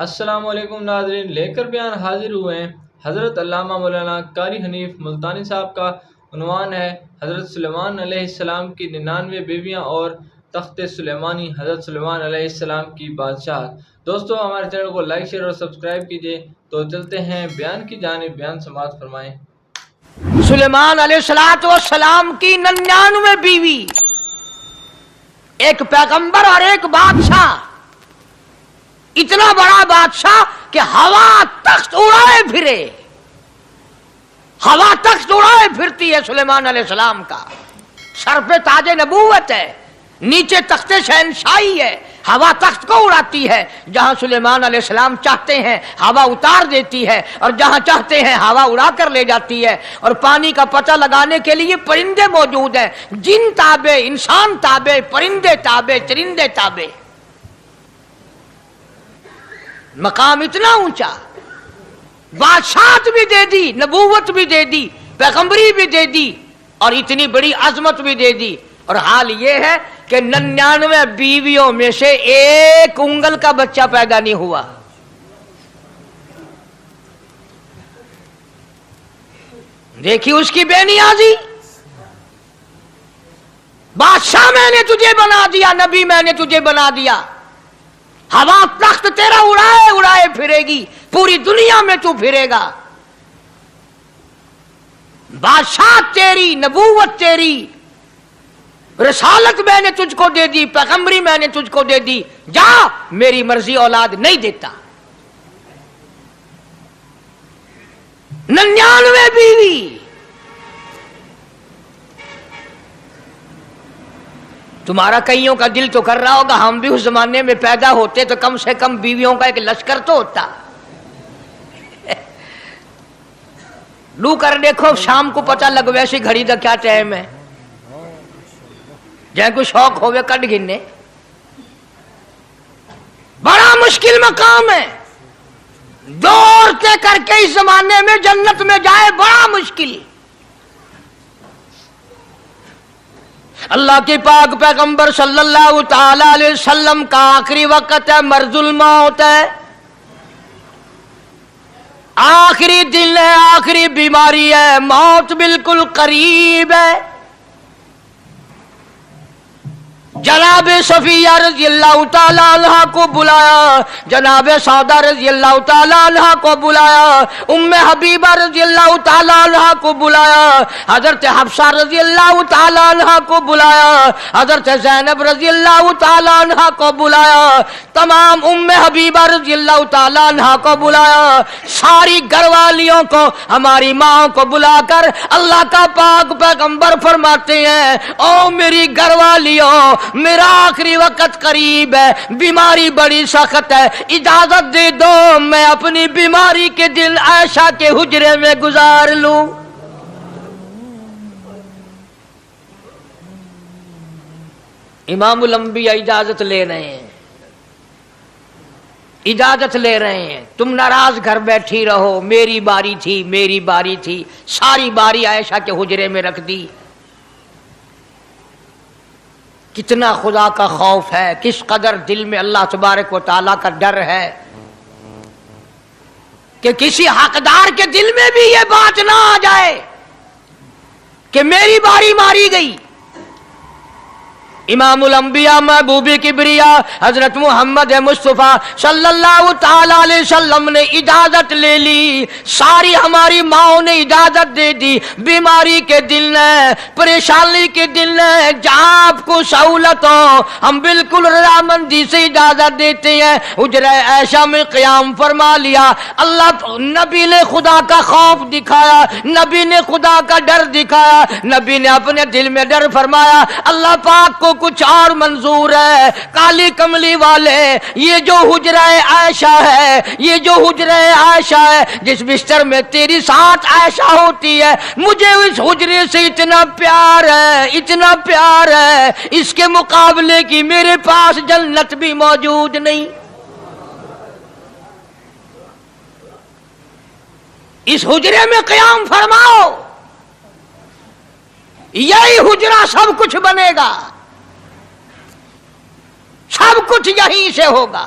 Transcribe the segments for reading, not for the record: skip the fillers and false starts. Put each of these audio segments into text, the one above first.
السلام علیکم ناظرین، لے کر بیان حاضر ہوئے ہیں حضرت علامہ مولانا قاری حنیف ملتانی صاحب کا۔ عنوان ہے حضرت سلیمان علیہ السلام کی 99 بیویاں اور تخت سلیمانی، حضرت سلیمان علیہ السلام کی بادشاہت۔ دوستو ہمارے چینل کو لائک شیئر اور سبسکرائب کیجئے۔ تو چلتے ہیں بیان کی جانب، بیان سماعت فرمائیں۔ سلیمان علیہ السلام کی 99 بیوی، ایک پیغمبر اور ایک بادشاہ، اتنا بڑا بادشاہ کہ ہوا تخت اڑائے پھرے، ہوا تخت اڑائے پھرتی ہے سلیمان علیہ السلام کا۔ سر پہ تاج نبوت ہے، نیچے تخت شہنشاہی ہے، ہوا تخت کو اڑاتی ہے۔ جہاں سلیمان علیہ السلام چاہتے ہیں ہوا اتار دیتی ہے، اور جہاں چاہتے ہیں ہوا اڑا کر لے جاتی ہے۔ اور پانی کا پتہ لگانے کے لیے پرندے موجود ہیں، جن تابع، انسان تابع، پرندے تابع، چرندے تابع۔ مقام اتنا اونچا، بادشاہت بھی دے دی، نبوت بھی دے دی، پیغمبری بھی دے دی، اور اتنی بڑی عظمت بھی دے دی۔ اور حال یہ ہے کہ 99 بیویوں میں سے ایک انگل کا بچہ پیدا نہیں ہوا۔ دیکھی اس کی بے نیازی۔ بادشاہ میں نے تجھے بنا دیا، نبی میں نے تجھے بنا دیا، ہوا تخت تیرا اڑائے اڑائے پھرے گی، پوری دنیا میں تو پھرے گا۔ بادشاہ تیری، نبوت تیری، رسالت میں نے تجھ کو دے دی، پیغمبری میں نے تجھ کو دے دی، جا میری مرضی اولاد نہیں دیتا۔ 99 بیوی۔ تمہارا کئیوں کا دل تو کر رہا ہوگا ہم بھی اس زمانے میں پیدا ہوتے تو کم سے کم بیویوں کا ایک لشکر تو ہوتا۔ لو کر دیکھو، شام کو پتہ لگ ویسی گھڑی دا کیا ٹائم ہے، جہاں کوئی شوق ہوئے کٹ گننے۔ بڑا مشکل مقام ہے، دو عورتیں کر کے اس زمانے میں جنت میں جائے بڑا مشکل۔ اللہ کے پاک پیغمبر صلی اللہ تعالی علیہ وسلم کا آخری وقت ہے، مرض الموت ہے، آخری دن ہے، آخری بیماری ہے، موت بالکل قریب ہے۔ جناب صفیہ رضی اللہ تعالی عنہ کو بلایا، جناب سعدہ رضی اللہ تعالی عنہ کو بلایا، ام حبیبہ رضی اللہ تعالی عنہ کو بلایا، حضرت حفصہ رضی اللہ تعالی عنہ کو بلایا، حضرت زینب رضی اللہ تعالی عنہ کو بلایا، تمام ام حبیبہ رضی اللہ تعالی عنہ کو بلایا، ساری گھر والیوں کو، ہماری ماں کو بلا کر اللہ کا پاک پیغمبر فرماتے ہیں، او میری گھر والیوں، میرا آخری وقت قریب ہے، بیماری بڑی سخت ہے، اجازت دے دو میں اپنی بیماری کے دن عائشہ کے حجرے میں گزار لوں۔ امام الانبیاء اجازت لے رہے ہیں، اجازت لے رہے ہیں، تم ناراض گھر بیٹھی رہو، میری باری تھی، میری باری تھی، ساری باری عائشہ کے حجرے میں رکھ دی۔ کتنا خدا کا خوف ہے، کس قدر دل میں اللہ تبارک و تعالیٰ کا ڈر ہے کہ کسی حقدار کے دل میں بھی یہ بات نہ آ جائے کہ میری باری ماری گئی۔ امام الانبیاء محبوب کبریا حضرت محمد مصطفیٰ صلی اللہ تعالی علیہ وسلم نے اجازت لے لی، ساری ہماری ماں نے اجازت دے دی، بیماری کے دل ہے، پریشانی کے دل ہے، جہاں آپ کو سہولت ہو ہم بالکل رضامندی سے اجازت دیتے ہیں۔ حجرہ عائشہ میں قیام فرما لیا، اللہ نبی نے خدا کا خوف دکھایا، نبی نے خدا کا ڈر دکھایا، نبی نے اپنے دل میں ڈر فرمایا، اللہ پاک کو کچھ اور منظور ہے۔ کالی کملی والے، یہ جو حجرہ عائشہ ہے، یہ جو حجرہ عائشہ ہے، جس بستر میں تیری ساتھ عائشہ ہوتی ہے، مجھے اس حجرے سے اتنا پیار ہے، اتنا پیار ہے، اس کے مقابلے کی میرے پاس جنت بھی موجود نہیں۔ اس حجرے میں قیام فرماؤ، یہی حجرہ سب کچھ بنے گا، سب کچھ یہیں سے ہوگا۔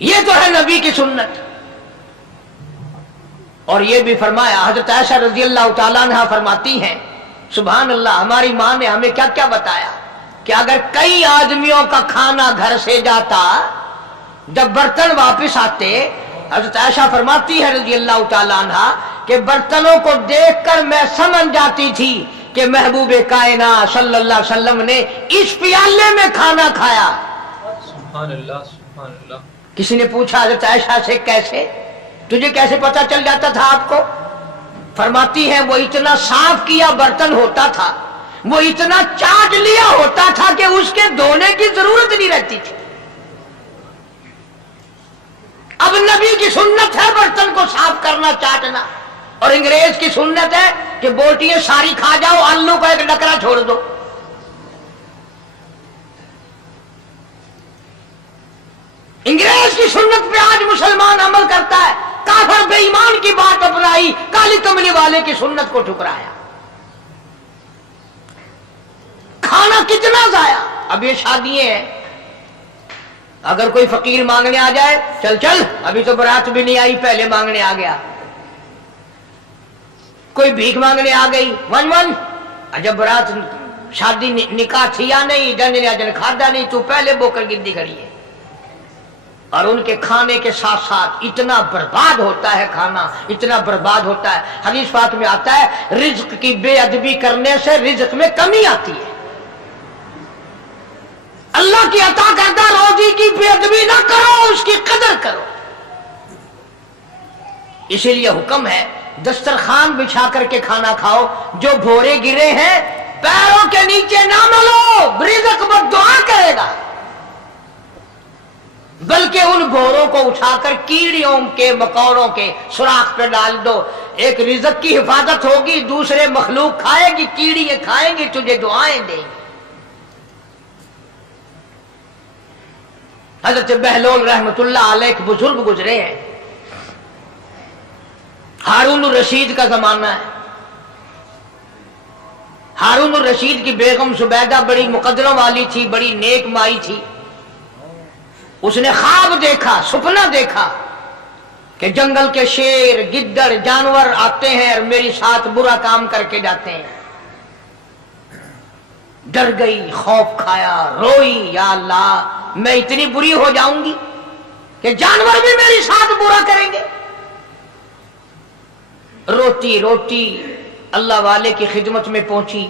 یہ تو ہے نبی کی سنت۔ اور یہ بھی فرمایا، حضرت عائشہ رضی اللہ تعالیٰ عنہ فرماتی ہیں سبحان اللہ، ہماری ماں نے ہمیں کیا کیا بتایا کہ اگر کئی آدمیوں کا کھانا گھر سے جاتا، جب برتن واپس آتے، حضرت عائشہ فرماتی ہے رضی اللہ تعالیٰ عنہ کہ برتنوں کو دیکھ کر میں سمجھ جاتی تھی کہ محبوب کائنات صلی اللہ علیہ وسلم نے اس پیالے میں کھانا کھایا۔ سبحان اللہ سبحان اللہ۔ کسی نے پوچھا حضرت عائشہ سے کیسے، تجھے کیسے پتا چل جاتا تھا آپ کو؟ فرماتی ہے وہ اتنا صاف کیا برتن ہوتا تھا، وہ اتنا چاٹ لیا ہوتا تھا کہ اس کے دھونے کی ضرورت نہیں رہتی تھی۔ اب نبی کی سنت ہے برتن کو صاف کرنا، چاٹنا، اور انگریز کی سنت ہے کہ بوٹیاں ساری کھا جاؤ، آلو کا ایک ڈکرا چھوڑ دو۔ انگریز کی سنت پہ آج مسلمان عمل کرتا ہے، کافر بے ایمان کی بات اپنائی، کالی کملی والے کی سنت کو ٹھکرایا۔ کھانا کتنا ضائع۔ اب یہ شادیاں ہیں، اگر کوئی فقیر مانگنے آ جائے، چل چل ابھی تو برات بھی نہیں آئی پہلے مانگنے آ گیا۔ کوئی بھیک مانگنے آ گئی، ون ون، جب برات شادی نکاح تھیا نہیں، جن کھادا نہیں، تو پہلے بوکر گندی کھڑی ہے۔ اور ان کے کھانے کے ساتھ ساتھ اتنا برباد ہوتا ہے کھانا، اتنا برباد ہوتا ہے۔ حدیث پاک میں آتا ہے رزق کی بے ادبی کرنے سے رزق میں کمی آتی ہے۔ اللہ کی عطا کردہ روزی کی بے ادبی نہ کرو، اس کی قدر کرو۔ اسی لیے حکم ہے دسترخوان بچھا کر کے کھانا کھاؤ، جو بھورے گرے ہیں پیروں کے نیچے نہ ملو، رزق بد دعا کرے گا، بلکہ ان بھوروں کو اٹھا کر کیڑیوں کے مکوڑوں کے سوراخ پہ ڈال دو۔ ایک رزق کی حفاظت ہوگی، دوسرے مخلوق کھائے گی، کیڑیاں کھائیں گی، تجھے دعائیں دیں گی۔ حضرت بہلول رحمت اللہ علیہ ایک بزرگ گزرے ہیں، ہارون الرشید کا زمانہ ہے۔ ہارون الرشید کی بیگم زبیدہ بڑی مقدروں والی تھی، بڑی نیک مائی تھی۔ اس نے خواب دیکھا، سپنا دیکھا کہ جنگل کے شیر، گدڑ، جانور آتے ہیں اور میری ساتھ برا کام کر کے جاتے ہیں۔ ڈر گئی، خوف کھایا، روئی، یا اللہ میں اتنی بری ہو جاؤں گی کہ جانور بھی میری ساتھ برا کریں گے۔ روتی روتی اللہ والے کی خدمت میں پہنچی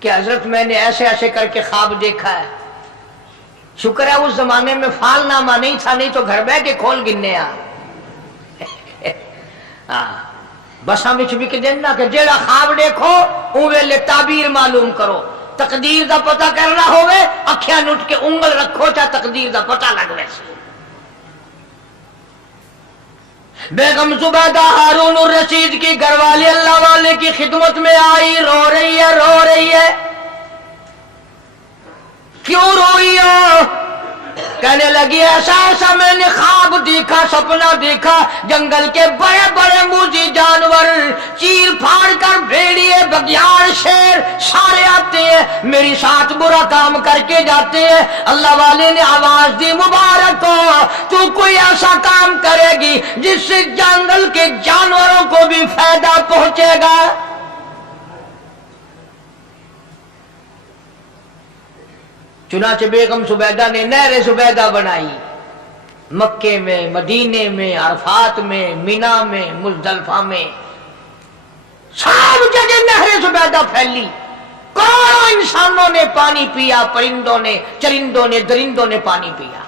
کہ حضرت میں نے ایسے ایسے کر کے خواب دیکھا ہے۔ شکر ہے اس زمانے میں فال نامہ نہیں تھا، نہیں تو گھر بیٹھ کے کھول گننے آ بساں وچ بھی کہ دینا کہ جیڑا خواب دیکھو او ویلے تعبیر معلوم کرو۔ تقدیر دا پتہ کرنا ہوئے اکھیاں نٹ کے انگل رکھو چا تقدیر دا پتہ لگ ویسے۔ بیگم زبیدہ ہارون الرشید کی گھر والی اللہ والے کی خدمت میں آئی، رو رہی ہے، رو رہی ہے۔ کیوں روئی ہو؟ کہنے لگی ایسا ایسا میں نے خواب دیکھا، سپنا دیکھا، جنگل کے بڑے بڑے موذی جانور چیر پھاڑ کر بھیڑیے، بگیار، شیر سارے آتے ہیں، میری ساتھ برا کام کر کے جاتے ہیں۔ اللہ والے نے آواز دی مبارک ہو، تو کوئی ایسا کام کرے گی جس سے جنگل کے جانوروں کو بھی فائدہ پہنچے گا۔ چنانچہ بیگم زبیدہ نے نہر زبیدہ بنائی، مکے میں، مدینے میں، عرفات میں، مینا میں، مزدلفہ میں، سب جگہ نہر زبیدہ پھیلی۔ کروڑوں انسانوں نے پانی پیا، پرندوں نے، چرندوں نے، درندوں نے پانی پیا۔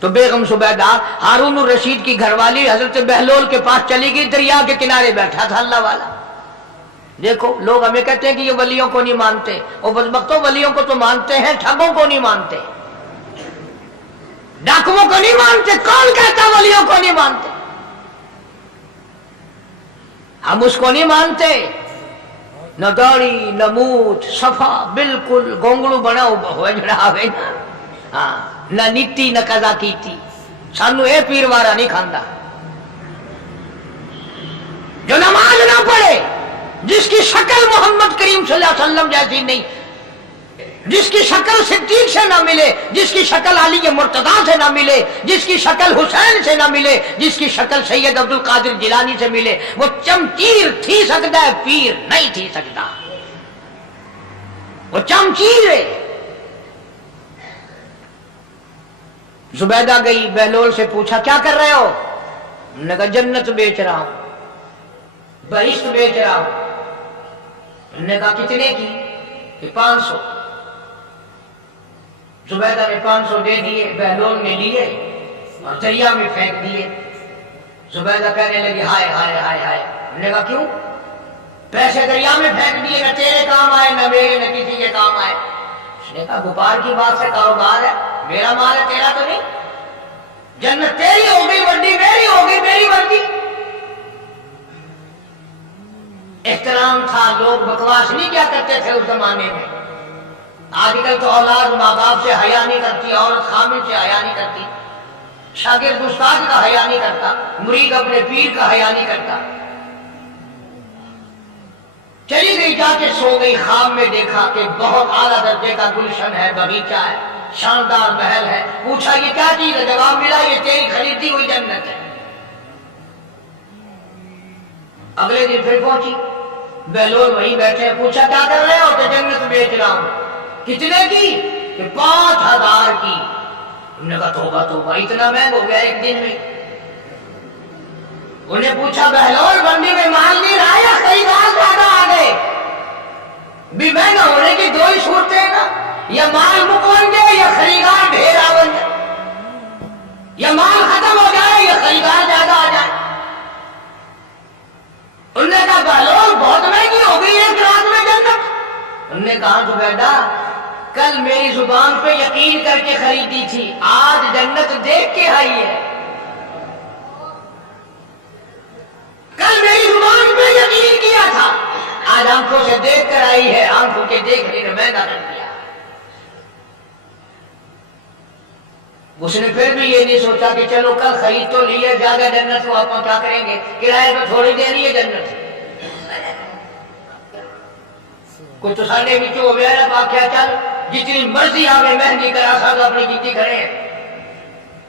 تو بیگم زبیدہ ہارون الرشید کی گھر والی حضرت بہلول کے پاس چلی گئی، دریا کے کنارے بیٹھا تھا اللہ والا۔ دیکھو لوگ ہمیں کہتے ہیں کہ یہ ولیوں کو نہیں مانتے، وہ بدبختوں ولیوں کو تو مانتے ہیں، ٹھگوں کو نہیں مانتے، ڈاکوؤں کو نہیں مانتے۔ کون کہتا ولیوں کو نہیں مانتے؟ ہم اس کو نہیں مانتے، نہ داڑھی نہ مونچھ، صفا بالکل گونگڑو بنا ہوا جڑا ہوئے نا، ہاں نہ نیتی نہ قضا کیتی، سانو اے پیر وارا نہیں کھاندا۔ جو نماز نہ پڑھے، جس کی شکل محمد کریم صلی اللہ علیہ وسلم جیسی نہیں، جس کی شکل صدیق سے نہ ملے، جس کی شکل علی مرتضیٰ سے نہ ملے، جس کی شکل حسین سے نہ ملے، جس کی شکل سید عبد القادر جیلانی سے ملے، وہ چمچیر تھی سکتا ہے، پیر نہیں تھی سکتا، وہ چمچیر ہے۔ زبیدہ گئی، بہلول سے پوچھا کیا کر رہے ہو؟ انہوں نے کہا جنت بیچ رہا ہوں، بہشت بیچ رہا ہوں۔ انہوں نے کہا کتنے کی؟ کہ 500۔ زبیدہ نے 500 دے دیے، بہلول نے لیے اور دریا میں پھینک دیے۔ زبیدہ کہنے لگی ہائے ہائے ہائے ہائے۔ انہوں نے کہا کیوں؟ پیسے دریا میں پھینک دیے، نہ تیرے کام آئے نہ میرے نہ کسی کے کام آئے۔ اس نے کہا وپار کی بات سے کاروبار ہے، میرا مال ہے تیرا تو نہیں، جنت تیری ہوگی ورڈی میری ہوگی، میری ورڈی۔ احترام تھا، لوگ بکواس نہیں کیا کرتے تھے اس زمانے میں۔ آج کل تو اولاد ماں باپ سے حیا نہیں کرتی، عورت خامد سے حیا نہیں کرتی، شاگرد استاد کا حیا نہیں کرتا، مرید اپنے پیر کا حیا نہیں کرتا۔ چلی گئی جا کے سو گئی، خواب میں دیکھا کہ بہت اعلیٰ درجے کا گلشن ہے، باغیچہ ہے، شاندار محل ہے۔ پوچھا یہ کیا چیز ہے؟ جواب ملا یہ تیری خریدی ہوئی جنت ہے۔ اگلے دن پھر پہنچی، بہلول وہیں بیٹھے، پوچھا کیا کر رہے ہو؟ کہ جنت بیچ رہا ہوں۔ کتنے کی؟ کہ 5000 کی۔ انہوں نے کہا توبہ توبہ، اتنا مہنگا ہو گیا ایک دن میں۔ انہیں پوچھا بہلول منڈی میں مال نہیں رہا یا خریدار زیادہ آ گئے؟ بھی مہنگا ہونے کی دو ہی صورتیں ہیں نا، یا مال مک بن جائے یا خریدار ڈھیرا بن جائے، یا مال ختم ہو جائے یا خریدار زیادہ آ جائے۔ انہوں نے کہا بہلول بہت مہنگی ہو گئی ایک رات میں جنت۔ انہوں نے کہا زبیدہ کل میری زبان پہ یقین کر کے خریدی تھی، آج جنت دیکھ کے آئی ہے۔ کل میری زبان پہ یقین کیا تھا، آج آنکھوں سے دیکھ کر آئی ہے، آنکھوں کے دیکھنے نے مہنگا کر دیا۔ اس نے پھر بھی یہ نہیں سوچا کہ چلو کل خرید تو لیے، زیادہ جنت کو آپ کیا کریں گے، کرائے پہ تھوڑی دے رہی ہے جنت۔ کچھ تو ساڑھے بھی ہو گیا نا، باقیہ چل جتنی مرضی آگے مہنگی کرا سکتا اپنی گنتی کرے،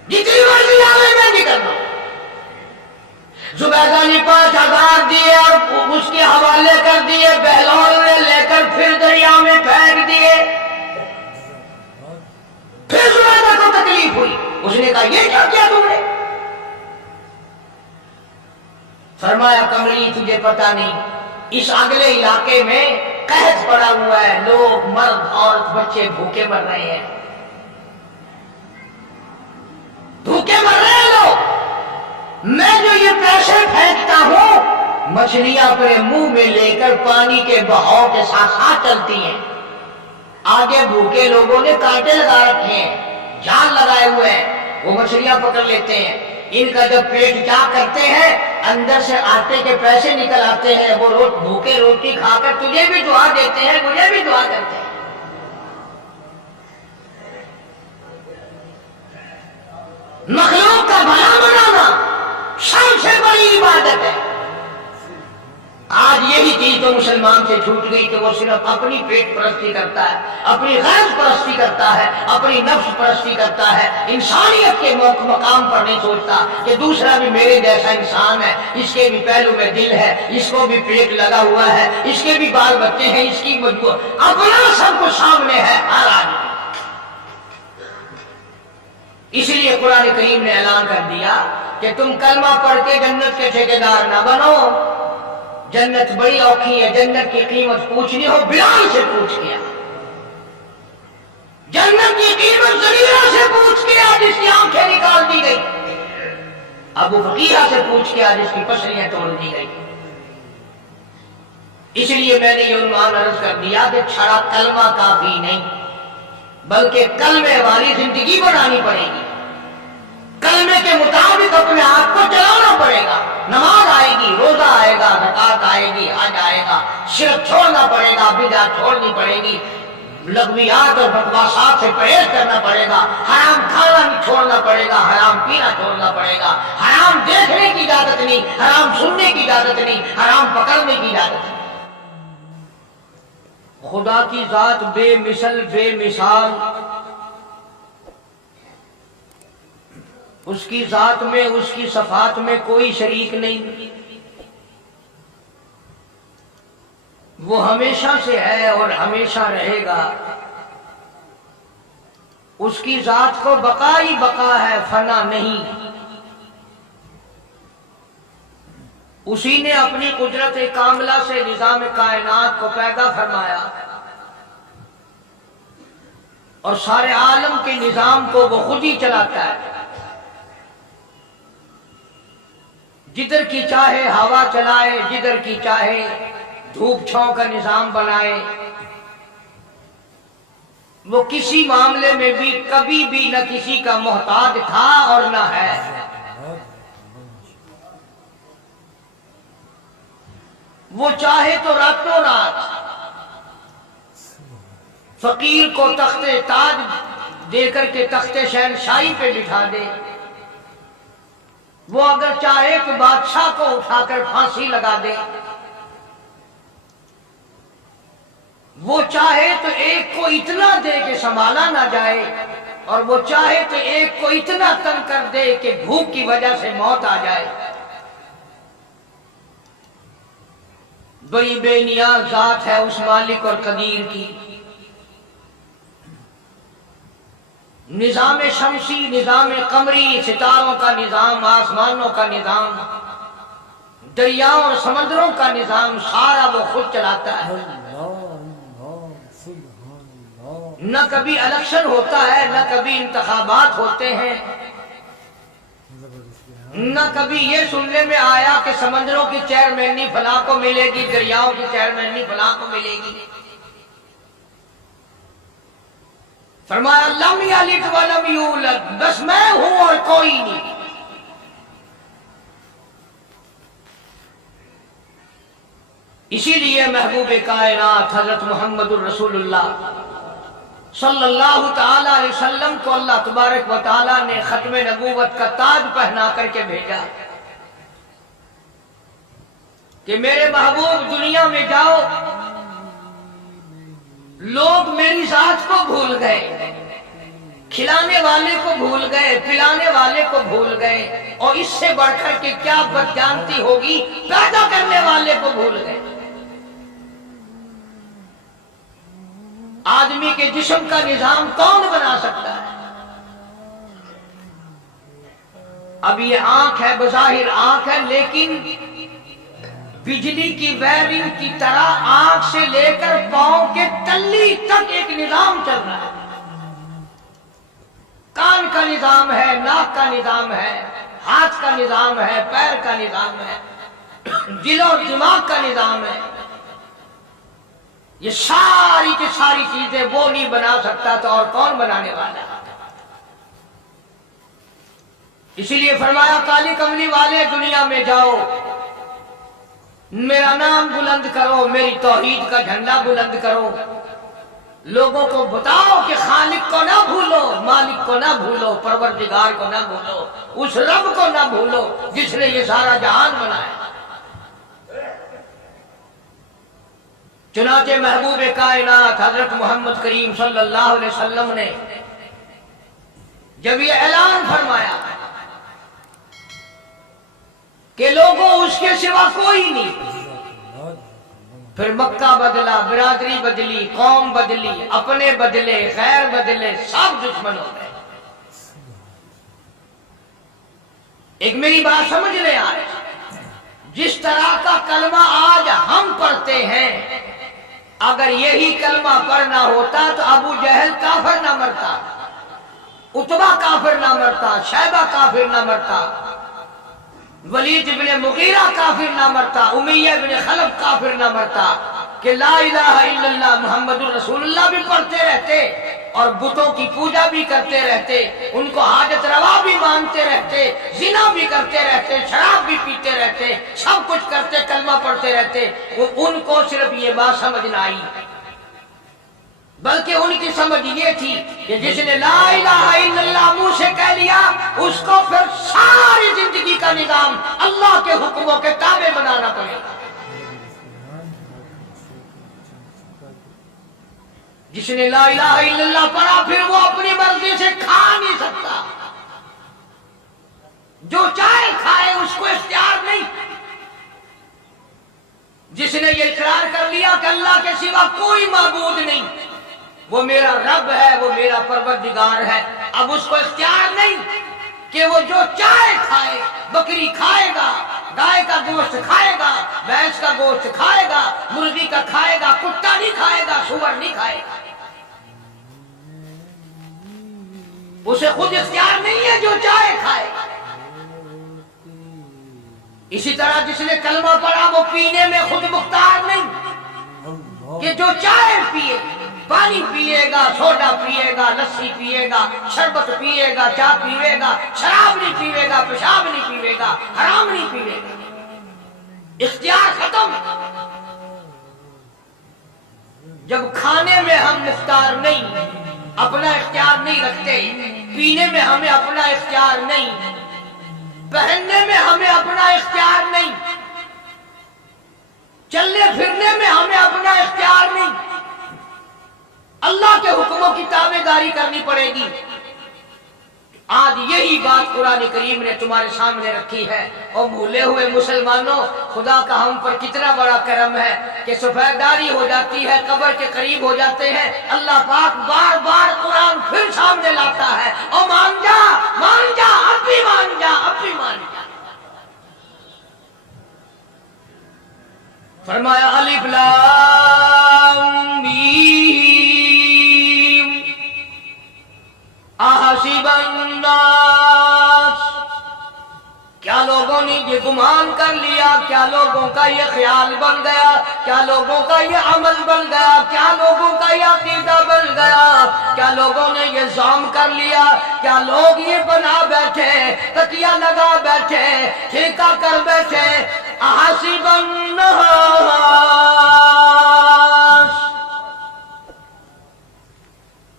جتنی مرضی آگے مہنگی کر دو۔ زبیدہ نے 5000 دیے اور اس کے حوالے کر دیے، بہلول نے لے کر پھر دریا میں پھینک دیے۔ پھر زبیدہ کو تکلیف ہوئی، اس نے کہا یہ کیا کیا تم نے؟ فرمایا کملی تجھے پتہ نہیں، اس اگلے علاقے میں قحط پڑا ہوا ہے، لوگ مرد عورت بچے بھوکے مر رہے ہیں، بھوکے مر رہے ہیں لوگ۔ میں جو یہ پیسے پھینکتا ہوں مچھلیاں اپنے منہ میں لے کر پانی کے بہاؤ کے ساتھ ساتھ چلتی ہیں، آگے بھوکے لوگوں نے کانٹے لگا رکھے ہیں، جال لگائے ہوئے ہیں، وہ مچھلیاں پکڑ لیتے ہیں۔ ان کا جب پیٹ جا کرتے ہیں اندر سے آٹے کے پیسے نکل آتے ہیں، وہ بھوکے روٹی کھا کر تجھے بھی دعا دیتے ہیں، مجھے بھی دعا کرتے ہیں۔ مخلوق کا بھلا بنانا سب سے بڑی عبادت ہے۔ آج یہی چیز تو مسلمان سے چھوٹ گئی کہ وہ صرف اپنی پیٹ پرستی کرتا ہے، اپنی غرض پرستی کرتا ہے، اپنی نفس پرستی کرتا ہے، انسانیت کے مقام پر نہیں سوچتا کہ دوسرا بھی میرے جیسا انسان ہے، اس کے بھی پہلو میں دل ہے، اس کو بھی پیٹ لگا ہوا ہے، اس کے بھی بال بچے ہیں، اس کی مجبور اپنا سب کچھ سامنے ہے ہر آدمی۔ اس لیے قرآن کریم نے اعلان کر دیا کہ تم کلمہ پڑھ کے جنت کے ٹھیکیدار نہ بنو، جنت بڑی اوکھی ہے، جنت کی قیمت پوچھنی ہو بلال سے پوچھ گیا، جنت کی قیمت زلیرہ سے پوچھ کے آج اس کی آنکھیں نکال دی گئی، ابو فقیہ سے پوچھ کے آج اس کی پسلیاں توڑ دی گئی۔ اس لیے میں نے یہ عنوان عرض کر دیا کہ چھڑا کلمہ کافی نہیں، بلکہ کلمے والی زندگی بنانی پڑے گی، کلمے کے مطابق اپنے آپ کو چلانا پڑے گا، نماز آئے گی، روزہ آئے گا، زکات آئے گی، حج آئے گا، شرک چھوڑنا پڑے گا، بدعت چھوڑنی پڑے گی، لغویات اور بکواسات سے پرہیز کرنا پڑے گا، حرام کھانا چھوڑنا پڑے گا، حرام پینا چھوڑنا پڑے گا، حرام دیکھنے کی اجازت نہیں، حرام سننے کی اجازت نہیں، حرام پکڑنے کی اجازت نہیں۔ خدا کی ذات بے مثل بے مثال، اس کی ذات میں اس کی صفات میں کوئی شریک نہیں، وہ ہمیشہ سے ہے اور ہمیشہ رہے گا، اس کی ذات کو بقا ہی بقا ہے، فنا نہیں۔ اسی نے اپنی قدرت کاملہ سے نظام کائنات کو پیدا فرمایا اور سارے عالم کے نظام کو وہ خود ہی چلاتا ہے، جدھر کی چاہے ہوا چلائے، جدھر کی چاہے دھوپ چھاؤں کا نظام بنائے، وہ کسی معاملے میں بھی کبھی بھی نہ کسی کا محتاج تھا اور نہ ہے۔ وہ چاہے تو راتوں رات فقیر کو تخت تاج دے کر کے تخت شہنشاہی پہ بٹھا دے، وہ اگر چاہے تو بادشاہ کو اٹھا کر پھانسی لگا دے، وہ چاہے تو ایک کو اتنا دے کہ سنبھالا نہ جائے، اور وہ چاہے تو ایک کو اتنا تنگ کر دے کہ بھوک کی وجہ سے موت آ جائے۔ بڑی بے نیاز ذات ہے اس مالک اور قدیر کی۔ نظام شمسی، نظام قمری، ستاروں کا نظام، آسمانوں کا نظام، دریاؤں اور سمندروں کا نظام، سارا وہ خود چلاتا ہے۔ نہ کبھی الیکشن ہوتا ہے، نہ کبھی انتخابات ہوتے ہیں، نہ کبھی یہ سننے میں آیا کہ سمندروں کی چیئرمینی فلاں کو ملے گی، دریاؤں کی چیئرمینی فلاں کو ملے گی۔ فرمایا لم یلد ولم یولد، بس میں ہوں اور کوئی نہیں۔ اسی لیے محبوب کائنات حضرت محمد الرسول اللہ صلی اللہ تعالی علیہ وسلم کو اللہ تبارک و تعالی نے ختم نبوت کا تاج پہنا کر کے بھیجا کہ میرے محبوب دنیا میں جاؤ، لوگ میری ذات کو بھول گئے، کھلانے والے کو بھول گئے، پلانے والے کو بھول گئے، اور اس سے بڑھ کر کے کیا بدجانتی ہوگی، پیدا کرنے والے کو بھول گئے۔ آدمی کے جسم کا نظام کون بنا سکتا ہے؟ اب یہ آنکھ ہے، بظاہر آنکھ ہے، لیکن بجلی کی وائرنگ کی طرح آنکھ سے لے کر پاؤں کے تلی تک ایک نظام چل رہا ہے۔ کان کا نظام ہے، ناک کا نظام ہے، ہاتھ کا نظام ہے، پیر کا نظام ہے، دل اور دماغ کا نظام ہے۔ یہ ساری کی ساری چیزیں وہ نہیں بنا سکتا تو اور کون بنانے والا؟ اسی لیے فرمایا کالی کملی والے دنیا میں جاؤ، میرا نام بلند کرو، میری توحید کا جھنڈا بلند کرو، لوگوں کو بتاؤ کہ خالق کو نہ بھولو، مالک کو نہ بھولو، پروردگار کو نہ بھولو، اس رب کو نہ بھولو جس نے یہ سارا جہان بنایا۔ چنانچہ محبوب کائنات حضرت محمد کریم صلی اللہ علیہ وسلم نے جب یہ اعلان فرمایا کہ لوگوں اس کے سوا کوئی نہیں، پھر مکہ بدلا، برادری بدلی، قوم بدلی، اپنے بدلے، غیر بدلے، سب دشمن ہو گئے۔ ایک میری بات سمجھ لیں، آج جس طرح کا کلمہ آج ہم پڑھتے ہیں، اگر یہی کلمہ پڑھنا ہوتا تو ابو جہل کافر نہ مرتا، عتبہ کافر نہ مرتا، شیبہ کافر نہ مرتا، ولید بن مغیرہ کافر نہ مرتا، امیہ بن خلف کافر نہ مرتا، کہ لا الہ الا اللہ محمد الرسول اللہ بھی پڑھتے رہتے اور بتوں کی پوجا بھی کرتے رہتے، ان کو حاجت روا بھی مانتے رہتے، زنا بھی کرتے رہتے، شراب بھی پیتے رہتے، سب کچھ کرتے، کلمہ پڑھتے رہتے، ان کو صرف یہ بات سمجھ نہ آئی، بلکہ ان کی سمجھ یہ تھی کہ جس نے لا الہ الا اللہ منہ سے کہہ لیا، اس کو پھر ساری زندگی کا نظام اللہ کے حکموں کے تابع بنانا پڑے گا۔ جس نے لا الہ الا اللہ پڑھا پھر وہ اپنی مرضی سے کھا نہیں سکتا، جو چاہے کھائے، اس کو اختیار نہیں۔ جس نے یہ اقرار کر لیا کہ اللہ کے سوا کوئی معبود نہیں، وہ میرا رب ہے، وہ میرا پروردگار ہے، اب اس کو اختیار نہیں کہ وہ جو چاہے کھائے، بکری کھائے گا، گائے کا گوشت کھائے گا، بھینس کا گوشت کھائے گا، مرغی کا کھائے گا، کتا نہیں کھائے گا، سور نہیں کھائے گا۔ اسے خود اختیار نہیں ہے، جو چاہے کھائے گا۔ اسی طرح جس نے کلمہ پڑھا وہ پینے میں خود مختار نہیں کہ جو چاہے پیے، پانی پیے گا، سوڈا پیے گا، لسی پیے گا، شربت پیے گا، چائے پیے گا، شراب نہیں پیے گا، پیشاب نہیں پیے گا، حرام نہیں پیے گا۔ اختیار ختم۔ جب کھانے میں ہم مختار نہیں، اپنا اختیار نہیں رکھتے، پینے میں ہمیں اپنا اختیار نہیں، پہننے میں ہمیں اپنا اختیار نہیں، چلنے پھرنے میں ہمیں اپنا اختیار نہیں، اللہ کے حکموں کی تابع داری کرنی پڑے گی۔ آج یہی بات قرآن کریم نے تمہارے سامنے رکھی ہے۔ اور بھولے ہوئے مسلمانوں، خدا کا ہم پر کتنا بڑا کرم ہے کہ سفیداری ہو جاتی ہے، قبر کے قریب ہو جاتے ہیں، اللہ پاک بار بار قرآن پھر سامنے لاتا ہے، اور مان جا، مان جا، اب بھی مان جا، اب بھی مان جا۔ فرمایا الف لام میم احسب الناس، کیا لوگوں نے یہ گمان کر لیا، کیا لوگوں کا یہ خیال بن گیا، کیا لوگوں کا یہ عمل بن گیا، کیا لوگوں کا یہ عقیدہ بن گیا، کیا لوگوں نے یہ ظلم کر لیا، کیا لوگ یہ بنا بیٹھے، تکیہ لگا بیٹھے، ٹھیکہ کر بیٹھے، احسب الناس،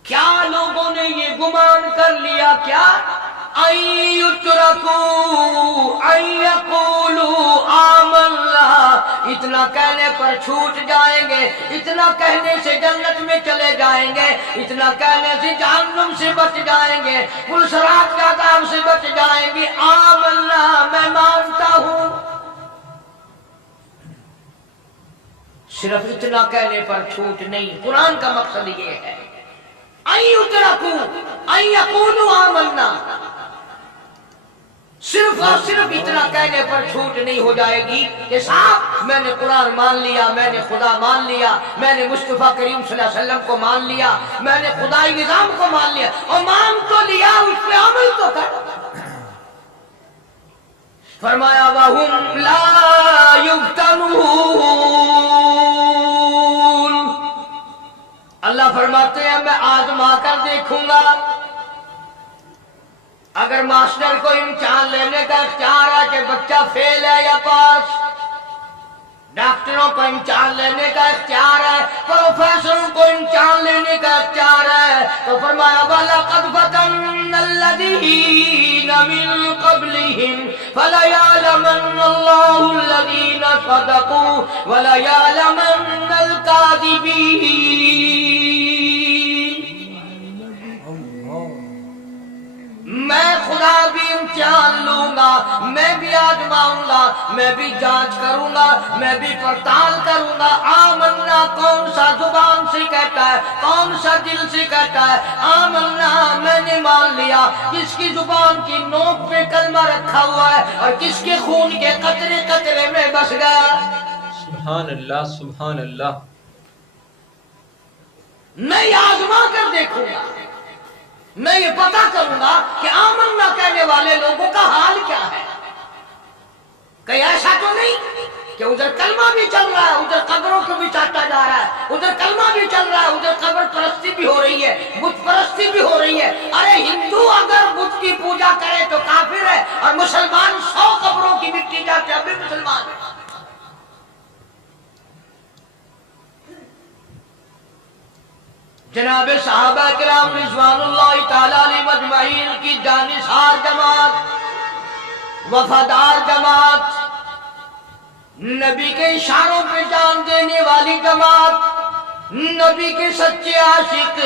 کیا لوگوں نے یہ گمان کر لیا، کیا ان یترکوا ان یقولوا آمنا، اتنا کہنے پر چھوٹ جائیں گے، اتنا کہنے سے جنت میں چلے جائیں گے، اتنا کہنے سے جہنم سے بچ جائیں گے، پلسرات کے عذاب سے بچ جائیں گے، آمنا میں مانتا ہوں۔ صرف اتنا کہنے پر چھوٹ نہیں، قرآن کا مقصد یہ ہے ان یترکوا ان یقولوا آمنا، صرف اور صرف اتنا کہنے پر چھوٹ نہیں ہو جائے گی کہ صاحب میں نے قرآن مان لیا، میں نے خدا مان لیا، میں نے مصطفیٰ کریم صلی اللہ علیہ وسلم کو مان لیا، میں نے خدائی نظام کو مان لیا، اور مان تو لیا، اس پہ عمل تو کر۔ فرمایا وَهُمْ لَا يُفْتَنُونَ، اللہ فرماتے ہیں میں آزما کر دیکھوں گا۔ اگر ماسٹر کو امتحان لینے کا اختیار ہے کہ بچہ فیل ہے یا پاس، ڈاکٹروں کو امتحان لینے کا اختیار ہے، پروفیسروں کو امتحان لینے کا اختیار ہے، تو فرمایا وَلَقَدْ فَتَنَّا الَّذِينَ مِن قَبْلِهِمْ فَلَيَعْلَمَنَّ اللَّهُ الَّذِينَ صَدَقُوا وَلَيَعْلَمَنَّ الْكَاذِبِينَ۔ میں خدا بھی امتحان لوں گا، میں بھی آزماؤں گا، میں بھی جانچ کروں گا، میں بھی پڑتال کروں گا۔ آمنا کون سا زبان سے کہتا ہے، کون سا دل سے کہتا ہے آمنا میں نے مان لیا، کس کی زبان کی نوک پہ کلمہ رکھا ہوا ہے اور کس کے خون کے قطرے قطرے میں بس گیا۔ سبحان اللہ، سبحان اللہ۔ میں یہ آزما کر دیکھوں گا، میں یہ پتا کروں گا کہ آمنا کہنے والے لوگوں کا حال کیا ہے۔ کہیں ایسا تو نہیں کہ ادھر کلمہ بھی چل رہا ہے، ادھر قبروں کو بھی چاٹا جا رہا ہے، ادھر کلمہ بھی چل رہا ہے، ادھر قبر پرستی بھی ہو رہی ہے، بت پرستی بھی ہو رہی ہے۔ ارے ہندو اگر بت کی پوجا کرے تو کافر ہے، اور مسلمان 100 قبروں کی مٹی چاٹے اب بھی مسلمان ہے۔ جناب صحابہ کرام رضوان اللہ تعالی علیہ مجمعین کی جانثار جماعت، وفادار جماعت، نبی کے اشاروں پہ جان دینے والی جماعت، نبی کے سچے عاشق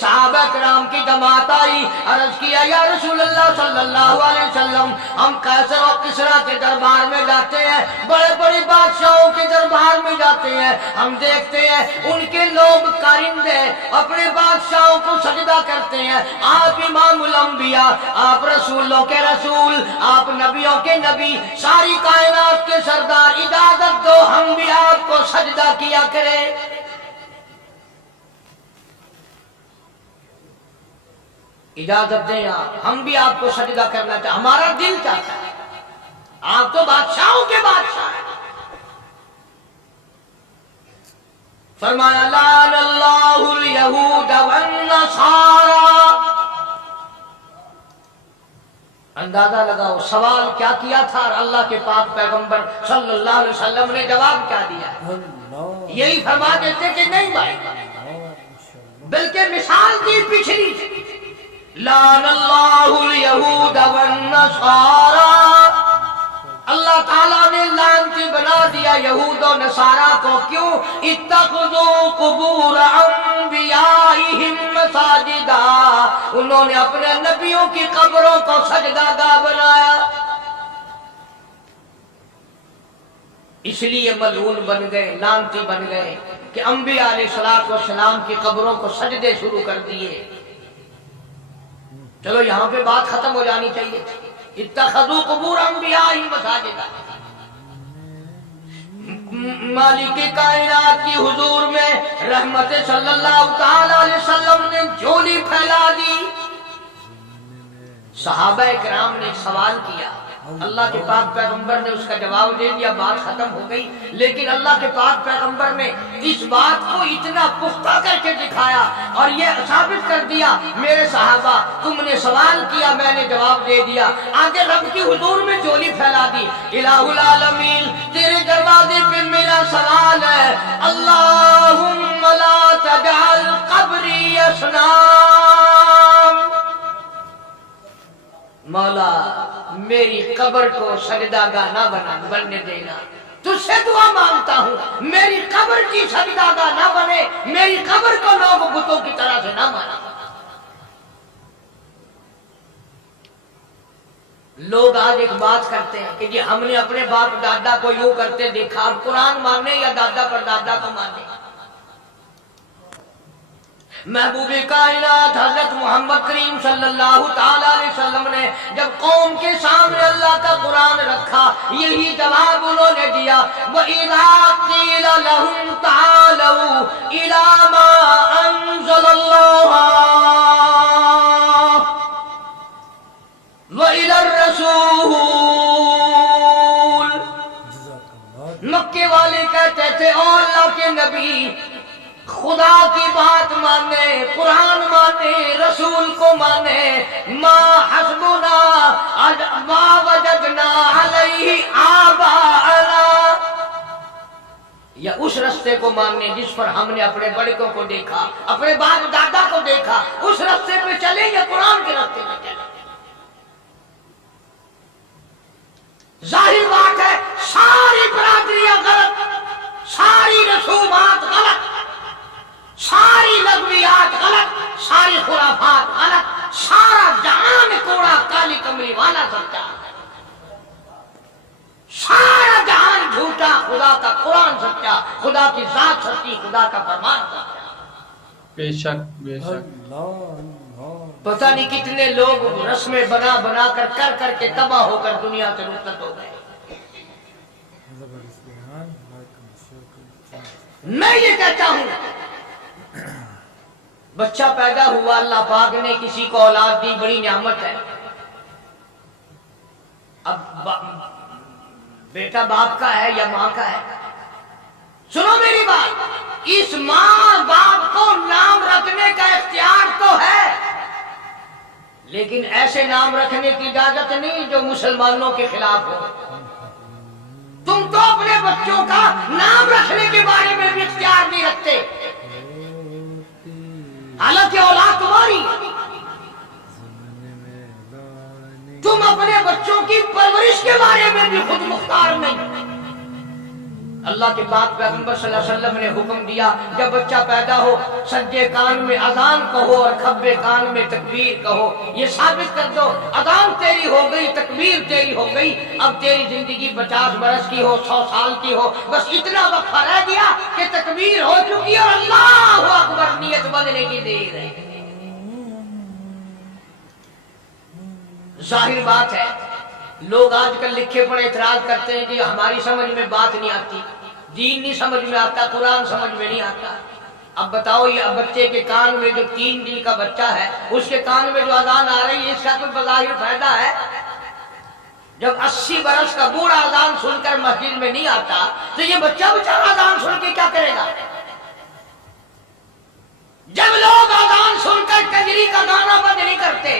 صحابہ کرام کی جماعت آئی، عرض کیا یا رسول اللہ صلی اللہ علیہ وسلم، ہم قیصر اور کسریٰ کے دربار میں جاتے ہیں، بڑے بڑے بادشاہوں کے دربار میں جاتے ہیں، ہم دیکھتے ہیں ان کے لوگ کارندے اپنے بادشاہوں کو سجدہ کرتے ہیں، آپ امام الانبیاء، آپ رسولوں کے رسول، آپ نبیوں کے نبی، ساری کائنات کے سردار، اجازت دو ہم بھی آپ کو سجدہ کیا کریں۔ اجازت دیں آپ، ہم بھی آپ کو سجدہ کرنا چاہتے، ہمارا دل چاہتا ہے، آپ تو بادشاہوں کے بادشاہ ہیں۔ فرمایا لعن اللہ الیہود والنصارى۔ اندازہ لگاؤ سوال کیا کیا تھا اور اللہ کے پاک پیغمبر صلی اللہ علیہ وسلم نے جواب کیا دیا؟ یہی فرما دیتے کہ نہیں بھائی، بلکہ مثال دی پچھلی، لعن اللہ الیہود والنصارى، اللہ تعالیٰ نے لعنتی بنا دیا یہود و نصارہ کو، کیوں؟ اتخذوا قبور انبیائہم مساجدا، انہوں نے اپنے نبیوں کی قبروں کو سجدہ گاہ بنایا، اس لیے ملعون بن گئے، لعنتی بن گئے کہ انبیاء علیہ السلام کی قبروں کو سجدے شروع کر دیے۔ چلو یہاں پہ بات ختم ہو جانی چاہیے، اتخذوا قبور انبیائہم مساجدا۔ مالک کائنات کی حضور میں رحمت صلی اللہ تعالی علیہ وسلم نے جھولی پھیلا دی۔ صحابہ کرام نے سوال کیا، اللہ کے پاک پیغمبر نے اس کا جواب دے دیا، بات ختم ہو گئی، لیکن اللہ کے پاک پیغمبر نے اس بات کو اتنا پختہ کر کے دکھایا اور یہ ثابت کر دیا، میرے صحابہ تم نے سوال کیا، میں نے جواب دے دیا، آگے رب کی حضور میں جھولی پھیلا دی۔ الہ العالمین تیرے دروازے پہ میرا سوال ہے، اللہم لا تجعل قبری اصنام، مولا میری قبر کو سجدہ گاہ نہ بننے دینا، تجھ سے دعا مانگتا ہوں میری قبر کی سجدہ گاہ نہ بنے، میری قبر کو لوگ بتوں کی طرح سے نہ مانا۔ لوگ آج ایک بات کرتے ہیں کہ جی ہم نے اپنے باپ دادا کو یوں کرتے دیکھا، اب قرآن مانے یا دادا پر دادا کو مانے؟ محبوب کائنات حضرت محمد کریم صلی اللہ تعالی علیہ وسلم نے جب قوم کے سامنے اللہ کا قرآن رکھا، یہی جواب انہوں نے دیا، وَإِذَا قِيلَ لَهُمْ تَعَالَوْا إِلَى مَا أَنزَلَ اللَّهُ وَإِلَى الرَّسُولِ، مکے والے کہتے تھے او اللہ کے نبی، خدا کی بات مانے، قرآن مانے، رسول کو مانے، ما حسبنا ما وجدنا علیہ آباءنا، یا اس رستے کو ماننے جس پر ہم نے اپنے بڑکوں کو دیکھا، اپنے باپ دادا کو دیکھا، اس رستے پہ چلے یا قرآن کے رستے پہ چلے؟ ظاہر بات ہے ساری برادریاں غلط، ساری رسومات غلط، ساری لغویات غلط، ساری خرافات غلط، سارا جہان کوڑا کالی کمری والا سچا، سارا جہان جھوٹا، خدا کا قرآن سچا، خدا کی ذات سچی، خدا کا فرمان سچا۔ بے شک بے شک۔ پتہ نہیں کتنے لوگ رسمیں بنا بنا کر کے تباہ ہو کر دنیا سے رخصت ہو گئے۔ میں یہ کہتا ہوں بچہ پیدا ہوا، اللہ پاک نے کسی کو اولاد دی، بڑی نعمت ہے۔ اب بیٹا باپ کا ہے یا ماں کا ہے؟ سنو میری بات، اس ماں باپ کو نام رکھنے کا اختیار تو ہے، لیکن ایسے نام رکھنے کی اجازت نہیں جو مسلمانوں کے خلاف ہو۔ تم تو اپنے بچوں کا نام رکھنے کے بارے میں بھی اختیار نہیں رکھتے، حالانکہ اولاد تمہاری، تم اپنے بچوں کی پرورش کے بارے میں بھی خود مختار نہیں۔ اللہ کے پاک پیغمبر صلی اللہ علیہ وسلم نے حکم دیا جب بچہ پیدا ہو سجے کان میں اذان کہو اور کھبے کان میں تکبیر کہو، یہ ثابت کر دو اذان تیری ہو گئی، تکبیر تیری ہو گئی، اب تیری زندگی 50 برس کی ہو، 100 سال کی ہو، بس اتنا وقت رہ گیا کہ تکبیر ہو چکی اور اللہ اکبر نیت بدلنے کی دیر ہے۔ ظاہر بات ہے لوگ آج کل لکھے پڑے اعتراض کرتے ہیں کہ ہماری سمجھ میں بات نہیں آتی، دین نہیں سمجھ میں آتا، قرآن سمجھ میں نہیں آتا۔ اب بتاؤ یہ بچے کے کان میں جو 3 دن کا بچہ ہے اس کے کان میں جو اذان آ رہی ہے اس کا کوئی بظاہر فائدہ ہے؟ جب 80 برس کا بوڑھا اذان سن کر مسجد میں نہیں آتا تو یہ بچہ بیچارہ اذان سن کے کیا کرے گا؟ جب لوگ اذان سن کر کنجری کا گانا بند نہیں کرتے،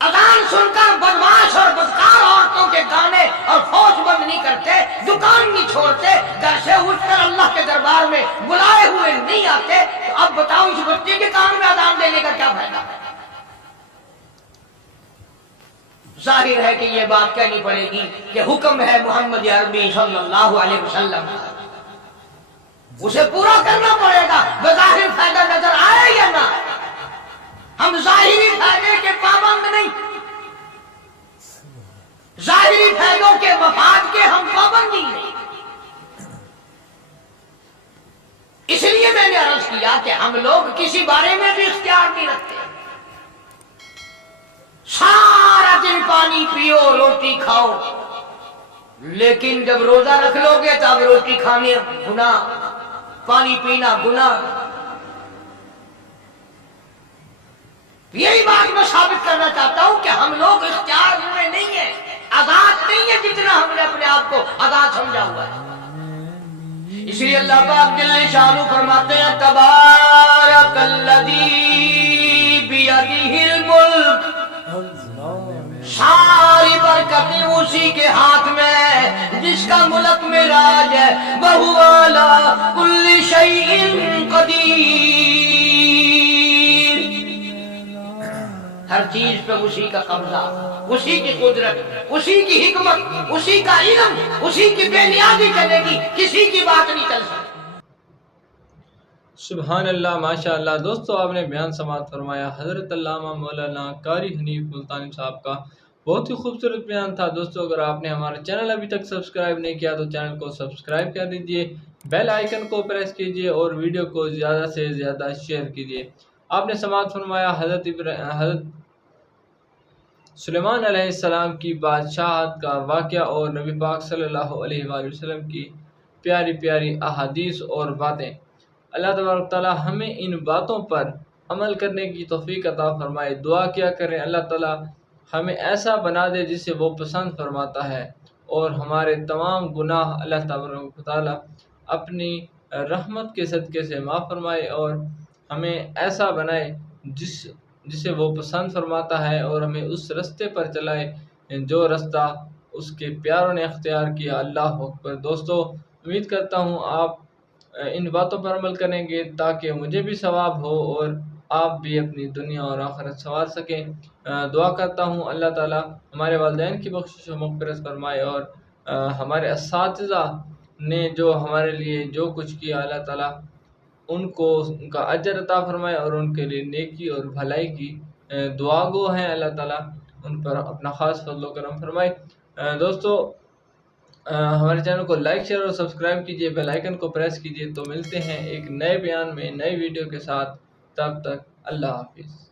اذان سن کر بدماش اور بدکار عورتوں کے گانے اور فوج بند نہیں کرتے، دکان نہیں چھوڑتے، گھر سے اٹھ کر اللہ کے دربار میں بلائے ہوئے نہیں آتے، تو اب بتاؤ اس بچے کے کان میں اذان دینے کا کیا فائدہ؟ ظاہر ہے کہ یہ بات کہنی پڑے گی کہ حکم ہے محمد عربی صلی اللہ علیہ وسلم، اسے پورا کرنا پڑے گا، بظاہر فائدہ نظر آئے یا نہ آئے۔ ہم ظاہری فائدے کے پابند نہیں، ظاہری فائدوں کے مفاد کے ہم پابند نہیں۔ اس لیے میں نے عرض کیا کہ ہم لوگ کسی بارے میں بھی اختیار نہیں رکھتے، سارا دن پانی پیو روٹی کھاؤ، لیکن جب روزہ رکھ لو گے تب روٹی کھانے گناہ، پانی پینا گناہ۔ یہی بات میں ثابت کرنا چاہتا ہوں کہ ہم لوگ اختیار میں نہیں ہیں، آزاد نہیں ہے جتنا ہم نے اپنے آپ کو آزاد سمجھا ہوا ہے۔ اس لیے اللہ پاک جل شانہ فرماتے ہیں تبارک الذی بیدہ الملک، ساری برکتیں اسی کے ہاتھ میں جس کا ملک میں راج ہے، وَهُوَ عَلَىٰ كُلِّ شَيْءٍ قَدِيرٌ، ہر چیز پہ اسی کا قبضہ، اسی کی قدرت، اسی کی حکمت، اسی کا علم، اسی کی بے نیازی چلے گی، کسی کی بات نہیں چل سکتی۔ سبحان اللہ، ماشاء اللہ۔ دوستو آپ نے بیان سماعت فرمایا حضرت علامہ مولانا قاری حنیف ملتانی صاحب کا، بہت ہی خوبصورت بیان تھا۔ دوستو اگر آپ نے ہمارا چینل ابھی تک سبسکرائب نہیں کیا تو چینل کو سبسکرائب کر دیجئے، بیل آئیکن کو پریس کیجئے اور ویڈیو کو زیادہ سے زیادہ شیئر کیجئے۔ آپ نے سماعت فرمایا حضرت سلیمان علیہ السلام کی بادشاہت کا واقعہ اور نبی پاک صلی اللہ علیہ وآلہ وسلم کی پیاری پیاری احادیث اور باتیں۔ اللہ تبارک تعالی ہمیں ان باتوں پر عمل کرنے کی توفیق عطا فرمائے۔ دعا کیا کریں اللہ تعالی ہمیں ایسا بنا دے جسے وہ پسند فرماتا ہے، اور ہمارے تمام گناہ اللہ تبارک تعالی اپنی رحمت کے صدقے سے معاف فرمائے، اور ہمیں ایسا بنائے جسے وہ پسند فرماتا ہے، اور ہمیں اس رستے پر چلائے جو رستہ اس کے پیاروں نے اختیار کیا۔ اللہ اکبر۔ دوستو امید کرتا ہوں آپ ان باتوں پر عمل کریں گے تاکہ مجھے بھی ثواب ہو اور آپ بھی اپنی دنیا اور آخرت سنوار سکیں۔ دعا کرتا ہوں اللہ تعالیٰ ہمارے والدین کی بخشش و مغفرت فرمائے، اور ہمارے اساتذہ نے جو ہمارے لیے جو کچھ کیا اللہ تعالیٰ ان کو ان کا اجر عطا فرمائے، اور ان کے لیے نیکی اور بھلائی کی دعا گو ہیں اللہ تعالیٰ ان پر اپنا خاص فضل و کرم فرمائے۔ دوستو ہمارے چینل کو لائک شیئر اور سبسکرائب کیجئے، بیل آئیکن کو پریس کیجئے۔ تو ملتے ہیں ایک نئے بیان میں نئے ویڈیو کے ساتھ، تب تک اللہ حافظ۔